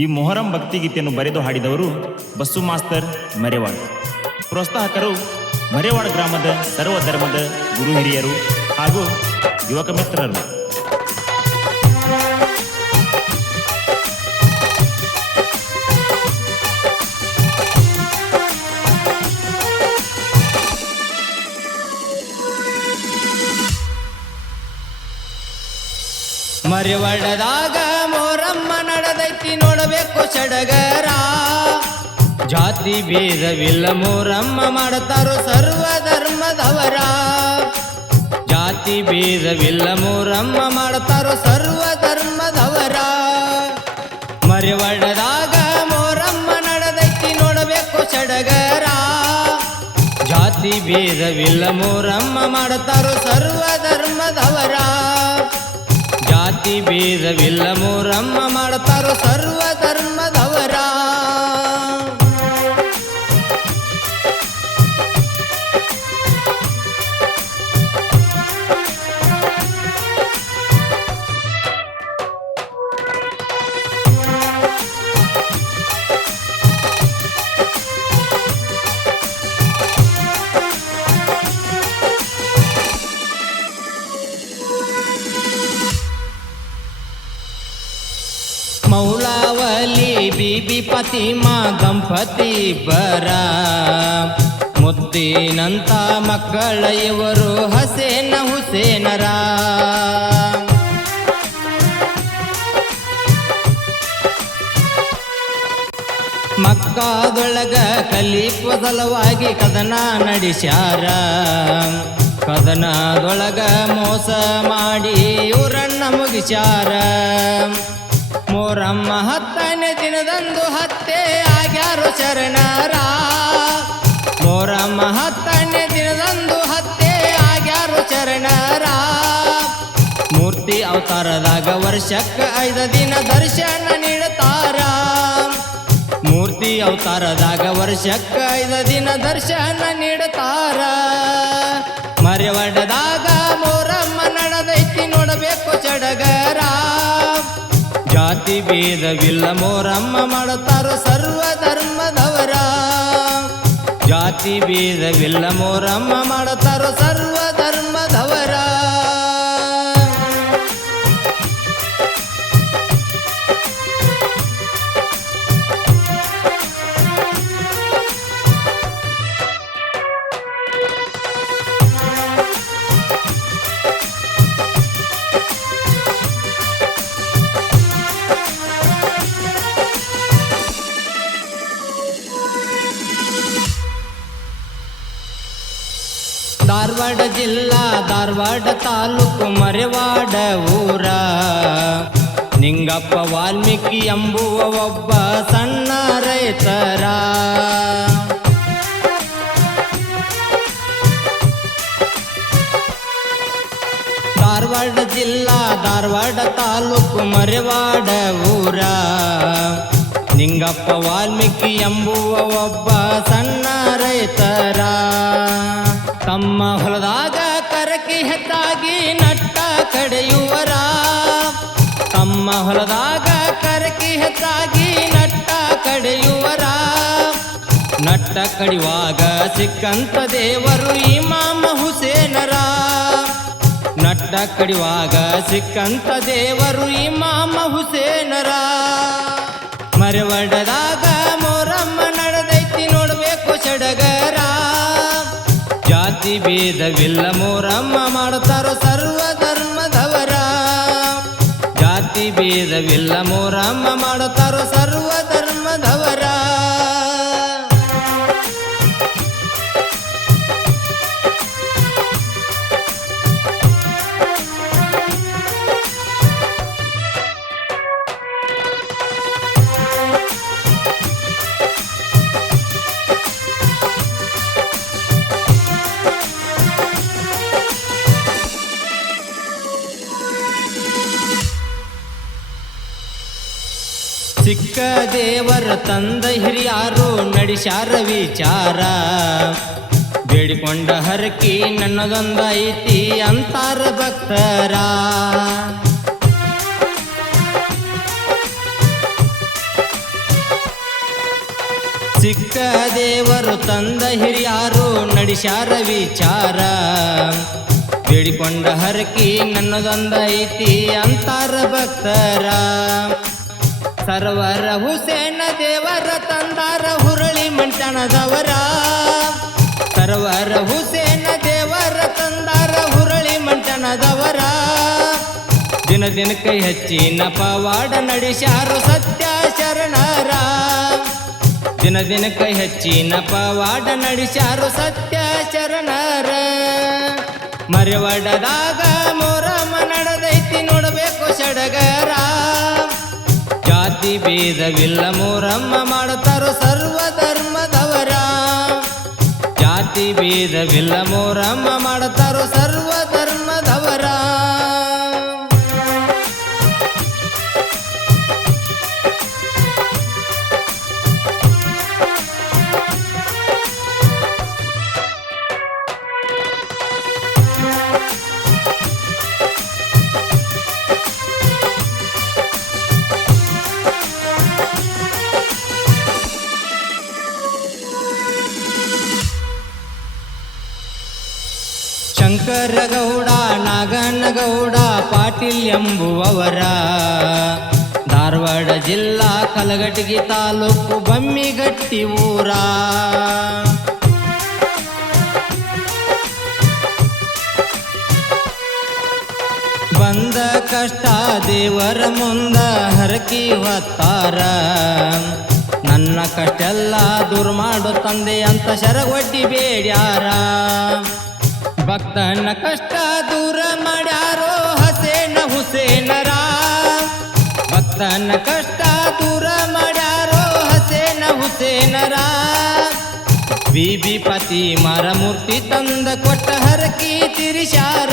ಈ ಮೊಹರಂ ಭಕ್ತಿಗೀತೆಯನ್ನು ಬರೆದು ಹಾಡಿದವರು bus master ಮರೆವಾಡ್. ಪ್ರೋತ್ಸಾಹಕರು ಮರೆವಾಡ ಗ್ರಾಮದ ಸರ್ವ ಧರ್ಮದ ಗುರು ಹಿರಿಯರು ಹಾಗೂ ಯುವಕ ಮಿತ್ರರು. ನಡೆದೈತಿ ನೋಡಬೇಕು ಜಾತಿ ಭೇದವಿಲ್ಲ ಮೋರಮ್ಮ ಮಾಡ್ತಾರೋ ಸರ್ವ ಧರ್ಮದವರ. ಜಾತಿ ಭೇದವಿಲ್ಲ ಮೋರಮ್ಮ ಮಾಡ್ತಾರೋ ಸರ್ವ ಧರ್ಮದವರ. ಮರಿವಡದಾಗ ಮೋರಮ್ಮ ನಡೆದೈತಿ ನೋಡಬೇಕು ಸಡಗರ. ಜಾತಿ ಭೇದವಿಲ್ಲ ಮೋರಮ್ಮ ಮಾಡ್ತಾರೋ ಸರ್ವ ಧರ್ಮದವರ. ಜಾತಿ ಭೇದವಿಲ್ಲ ಮೂರಮ್ಮ ಮಾಡ್ತಾರೋ ಸರ್ವ ಪತಿಮಾ ದಂಪತಿ ಬರ ಮುದ್ದಿನಂತ ಮಕ್ಕಳ ಇವರು ಹಸೇನ ಹುಸೇನರ. ಮಕ್ಕಾದೊಳಗ ಕಲಿಪುವ ಸಲುವಾಗಿ ಕದನ ನಡೆಸ್ಯಾರ. ಕದನದೊಳಗ ಮೋಸ ಮಾಡಿ ಇವರನ್ನ ಮುಗಿಸ್ಯಾರ. ಮೋರಮ್ಮ ಹತ್ತನೇ ದಿನದಂದು ಹತ್ತೆ ಆಗ್ಯಾರು ಶರಣರ. ಮೋರಮ್ಮ ಹತ್ತನೇ ದಿನದಂದು ಹತ್ತೆ ಆಗ್ಯಾರು ಶರಣರ. ಮೂರ್ತಿ ಅವತಾರದಾಗ ವರ್ಷಕ್ಕೆ ಐದು ದಿನ ದರ್ಶನ ನೀಡುತ್ತಾರ. ಮೂರ್ತಿ ಅವತಾರದಾಗ ವರ್ಷಕ್ಕೆ ಐದು ದಿನ ದರ್ಶನ ನೀಡುತ್ತಾರ. ಮರೆವಡದಾಗ ಮೋರಮ್ಮ ನಡೆದೈತಿ ನೋಡಬೇಕು ಸಡಗರ ಜಾತಿ ಭೇದವಿಲ್ಲ ಮೋರಮ್ಮ ಮಾಡುತ್ತಾರೋ ಸರ್ವ ಧರ್ಮದವರ. ಜಾತಿ ಭೇದವಿಲ್ಲ ಮೋರಮ್ಮ ಮಾಡುತ್ತಾರೋ ಸರ್ವ ಧರ್ಮದವರ. ಊರ. ನಿಂಗಪ್ಪ ವಾಲ್ಮೀಕಿ ಎಂಬುವ ಒಬ್ಬ ಸಣ್ಣ ರೈತರ. ಧಾರವಾಡ ಜಿಲ್ಲಾ, ಧಾರವಾಡ ತಾಲೂಕು ಮರೆವಾಡ ಊರ. ನಿಂಗಪ್ಪ ವಾಲ್ಮೀಕಿ ಎಂಬುವ ಒಬ್ಬ ಸಣ್ಣ ರೈತರ. ತಮ್ಮ ಹೊಲದಾಗ ಕರಕಿ ಹೆತ್ತಾಗಿ ನಟ್ಟ ಕಡೆಯುವರ. ತಮ್ಮ ಹೊಲದಾಗ ಕರಕಿ ಹೆತ್ತಾಗಿ ನಟ್ಟ ಕಡೆಯುವರ. ನಟ್ಟ ಕಡಿವಾಗ ಸಿಕ್ಕಂತ ದೇವರು ಇಮಾಮ ಹುಸೇನರ. ನಟ್ಟ ಕಡಿವಾಗ ಸಿಕ್ಕಂತ ದೇವರು ಇಮಾಮ ಹುಸೇನರ. ಮರೆವಡದಾಗ ಭೇದವಿಲ್ಲ ಮೋರಮ್ಮ. ತಂದ ಹಿರಿಯಾರು ನಡೆಸ್ಯಾರ ವಿಚಾರ. ಬೇಡಿಕೊಂಡ ಹರಕಿ ನನ್ನದೊಂದೈತಿ ಅಂತಾರ ಭಕ್ತರ. ಸಿಕ್ಕ ದೇವರು ತಂದ ಹಿರಿಯಾರು ನಡೆಸ್ಯಾರ ವಿಚಾರ. ಬೇಡಿಕೊಂಡ ಹರಕಿ ನನ್ನದೊಂದೈತಿ ಅಂತಾರ ಭಕ್ತರ. ಸರ್ವರ ಹುಸೇನ ದೇವರ ತಂದಾರ ಹುರಳಿ ಮಂಟಣದವರ ಸರ್ವರ ಹುಸೇನ ದೇವರ ತಂದಾರ ಹುರಳಿ ಮಂಟಣದವರ ದಿನ ದಿನ ಕೈ ಹೆಚ್ಚಿನ ಪವಾಡ ನಡೆಸಾರು ಸತ್ಯ ಶರಣರ ದಿನ ದಿನ ಕೈ ಹೆಚ್ಚಿನ ಪವಾಡ ನಡೆಸಾರು ಸತ್ಯ ಶರಣರ ಮರವಡದಾಗ ಮೊರಮ ನಡೆದೈತಿ ನೋಡಬೇಕು ಸಡಗರ ಜಾತಿ ಭೇದವಿಲ್ಲ ಮೂರಮ್ಮ ಮಾಡುತ್ತಾರೋ ಸರ್ವ ಧರ್ಮದವರ. ಜಾತಿ ಭೇದವಿಲ್ಲ ಮೂರಮ್ಮ ಮಾಡುತ್ತಾರೋ ಸರ್ವ ಪಾಟೀಲ್ ಎಂಬುವವರ. ಧಾರವಾಡ ಜಿಲ್ಲಾ ಕಲಘಟಗಿ ತಾಲೂಕು ಬಮ್ಮಿಗಟ್ಟಿ ಊರ. ಬಂದ ಕಷ್ಟ ದೇವರ ಮುಂದ ಹರಕಿ ಹೊತ್ತಾರ. ನನ್ನ ಕಷ್ಟೆಲ್ಲ ದೂರ ಮಾಡು ತಂದೆ ಅಂತ ಶರಗೊಡ್ಡಿ ಬೇಡ್ಯಾರ. ಭಕ್ತನ ಕಷ್ಟ ದೂರ ಮಾಡ್ಯಾರೋ ಹುಸೇನರ ಭಕ್ತನ ಕಷ್ಟ ದೂರ ಮಾಡ್ಯಾರೋ ಹಸೇನ ಹುಸೇನರ. ಬಿಬಿ ಪತಿ ಮರಮೂರ್ತಿ ತಂದ ಕೊಟ್ಟ ಹರಕಿ ತಿರಿಶಾರ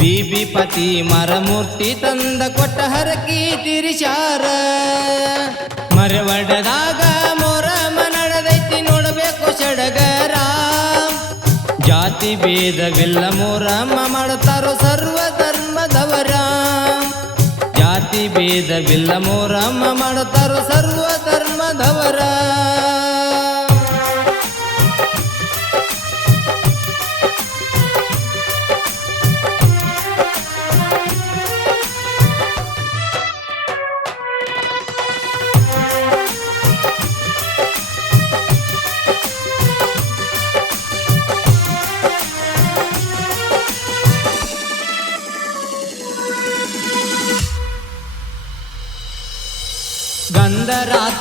ಬಿಬಿ ಪತಿ ಮರಮೂರ್ತಿ ತಂದ ಕೊಟ್ಟ ಹರಕಿ ತಿರಿಶಾರ ಮರವಡದಾಗ ಮೊರಮ ನಡೆದೈತಿ ನೋಡಬೇಕು ಸಡಗರ ಜಾತಿ ಭೇದವಿಲ್ಲ ಮೋರಮ್ಮ ಮಾಡುತ್ತಾರೋ ಸರ್ವ ಜಾತಿ ಭೇದವಿಲ್ಲ ಮೋರಮ್ಮ ಮಾಡುತ್ತಾರೋ ಸರ್ವ ಧರ್ಮದವರ.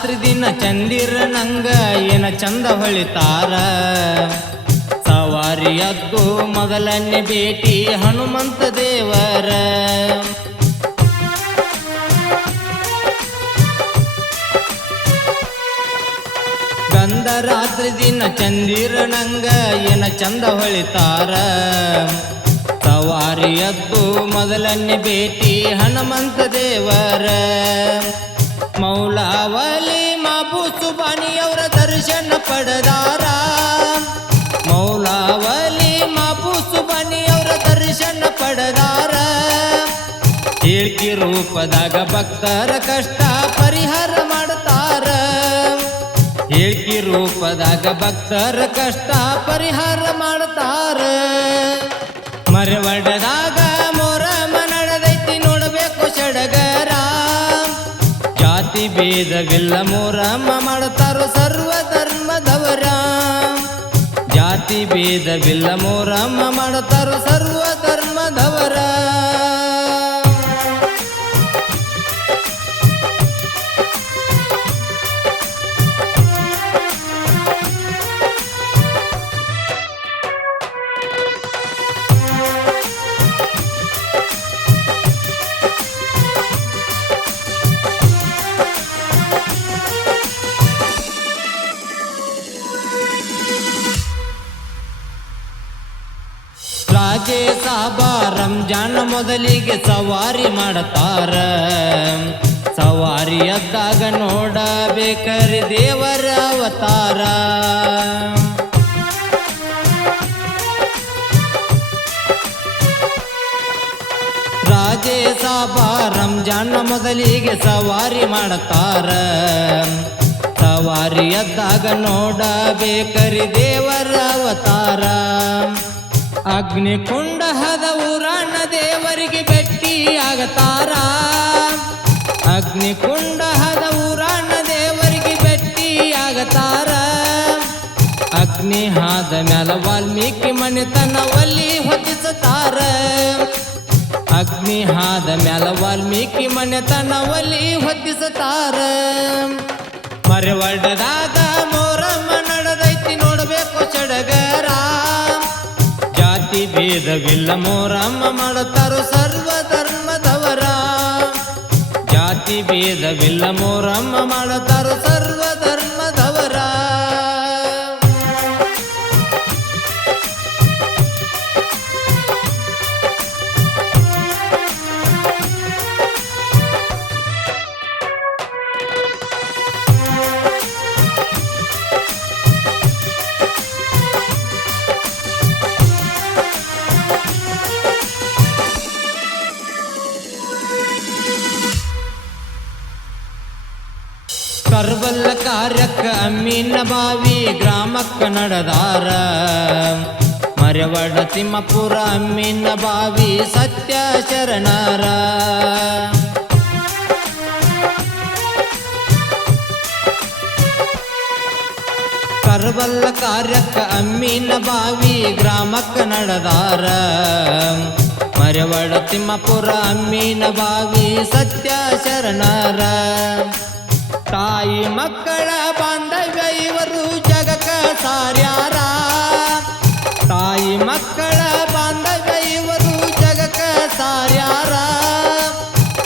ರಾತ್ರಿ ದಿನ ಚಂದಿರ ನಂಗ ಏನ ಚಂದ ಹೊಳಿತಾರ. ಸವಾರಿಯದ್ದು ಮೊದಲನೇ ಭೇಟಿ ಹನುಮಂತ ದೇವರ. ಗಂಧ ರಾತ್ರಿ ದಿನ ಚಂದಿರ ನಂಗ ಏನ ಚಂದ ಹೊಳಿತಾರ. ಸವಾರಿಯದ್ದು ಮೊದಲನೇ ಭೇಟಿ ಹನುಮಂತ ದೇವರ. ಮೌಲಾವಲಿ ಮಾಬು ದರ್ಶನ ಪಡೆದಾರ. ಮೌಲಾವಲಿ ಮಾಪು ಸುಬಾನಿಯವರ ದರ್ಶನ ಪಡೆದಾರ. ಹೇಳ್ಕಿ ರೂಪದಾಗ ಭಕ್ತರ ಕಷ್ಟ ಪರಿಹಾರ ಮಾಡ್ತಾರ. ಹೇಳ್ಕಿ ರೂಪದಾಗ ಭಕ್ತರ ಕಷ್ಟ ಪರಿಹಾರ ಮಾಡ್ತಾರ. ಮರವಡದಾಗ ಭೇದವಿಲ್ಲ ಮೋರಮ್ಮ ಮಾಡ್ತಾರೋ ಸರ್ವ ಧರ್ಮದವರ. ಜಾತಿ ಭೇದವಿಲ್ಲ ಮೋರಮ್ಮ ಮಾಡ್ತಾರೋ ಸರ್ವ ಮೊದಲಿಗೆ ಸವಾರಿ ಮಾಡುತ್ತಾರ ಸವಾರಿ ಎದ್ದಾಗ ನೋಡಬೇಕರಿ ದೇವರ ಅವತಾರ. ರಾಜೇ ಸಾಬಾ ರಂಜಾನ್ ಮೊದಲಿಗೆ ಸವಾರಿ ಮಾಡುತ್ತಾರ ಸವಾರಿ ಎದ್ದಾಗ ನೋಡಬೇಕರಿ ದೇವರ ಅವತಾರ. ಅಗ್ನಿಕುಂಡ ಹದ ಊರಣ್ಣ ದೇವರಿಗೆ ಬೆಟ್ಟಿ ಆಗತಾರ ಅಗ್ನಿಕುಂಡ ಹದ ಊರಣ್ಣ ದೇವರಿಗೆ ಬೆಟ್ಟಿ ಆಗತಾರ ಅಗ್ನಿ ಹಾದ ಮ್ಯಾಲ ವಾಲ್ಮೀಕಿ ಮನೆತನ ಒಲಿ ಹೊತ್ತಿಸುತ್ತಾರ ಅಗ್ನಿ ಹಾದ ಮ್ಯಾಲ ವಾಲ್ಮೀಕಿ ಮನೆತನ ಒಲಿ ಹೊತ್ತಿಸುತ್ತಾರ ಮರೆವಡ್ಡದಾಗ ಭೇದವಿಲ್ಲ ಮೋರಮ್ಮ ಮಾಡುತ್ತಾರೋ ಸರ್ವ ಧರ್ಮದವರ. ಜಾತಿ ಭೇದವಿಲ್ಲ ಮೋರಮ್ಮ ಮಾಡುತ್ತಾರೋ ಬಾವಿ ಗ್ರಾಮಕ್ಕ ನಡೆದಾರ. ಮರವಡ ತಿಮ್ಮಪುರ ಅಮ್ಮಿನ ಬಾವಿ ಸತ್ಯ ಶರಣರ. ಕರ್ಬಲ್ಲ ಕಾರ್ಯಕ್ಕ ಅಮ್ಮಿನ ಬಾವಿ ಗ್ರಾಮಕ್ಕ ನಡೆದಾರ. ಮರವಡ ತಿಮ್ಮಪುರ ಅಮ್ಮಿನ ಬಾವಿ ಸತ್ಯ ಶರಣರ. ತಾಯಿ ಮಕ್ಕಳ ಬಾಂಧವ್ಯ ಇವರು ಜಗಕ ಸಾರ್ಯಾರ ತಾಯಿ ಮಕ್ಕಳ ಬಾಂಧವ್ಯ ಇವರು ಜಗಕ ಸಾರ್ಯಾರ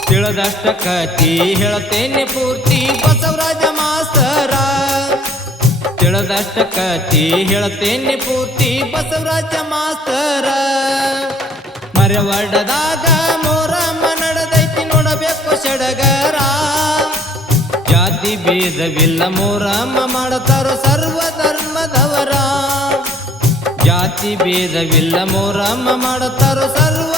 ತಿಳಿದಷ್ಟ ಕತಿ ಹೇಳ್ತೇನೆ ಪೂರ್ತಿ ಬಸವರಾಜ ಮಾಸ್ತರ ತಿಳಿದಷ್ಟ ಕತಿ ಹೇಳ್ತೇನೆ ಪೂರ್ತಿ ಬಸವರಾಜ ಮಾಸ್ತರ ಮರವಡದಾಗ ಭೇದವಿಲ್ಲ ಮೋರಮ್ಮ ಮಾಡುತ್ತಾರೋ ಸರ್ವ ಧರ್ಮದವರ. ಜಾತಿ ಭೇದವಿಲ್ಲ ಮೋರಮ್ಮ ಮಾಡುತ್ತಾರೋ ಸರ್ವ